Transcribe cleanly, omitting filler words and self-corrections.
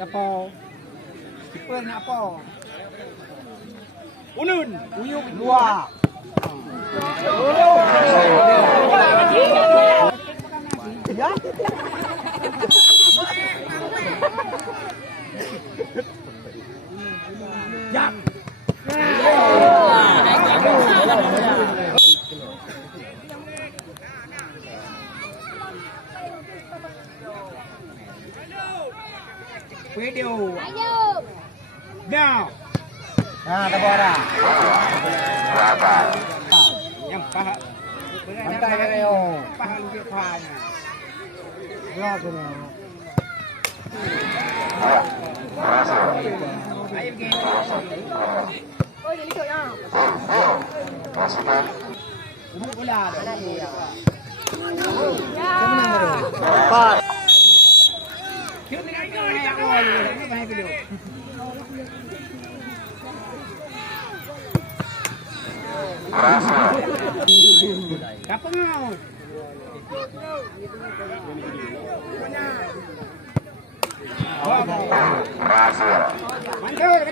apa? Skipper nak apa? Ulun. Uyuk dua. Ya. Ya. Video. Now. Nah, tabora. Yang paha. Pantai Reo. Paha lebih pahanya. Ya, benar. Ayo game. Oh, jadi kau yang. Masukkan. Bola ada dia. Pas. Kita tinggal ini yang awal ini banyak video. Kapang out. Berhasil. Mantul.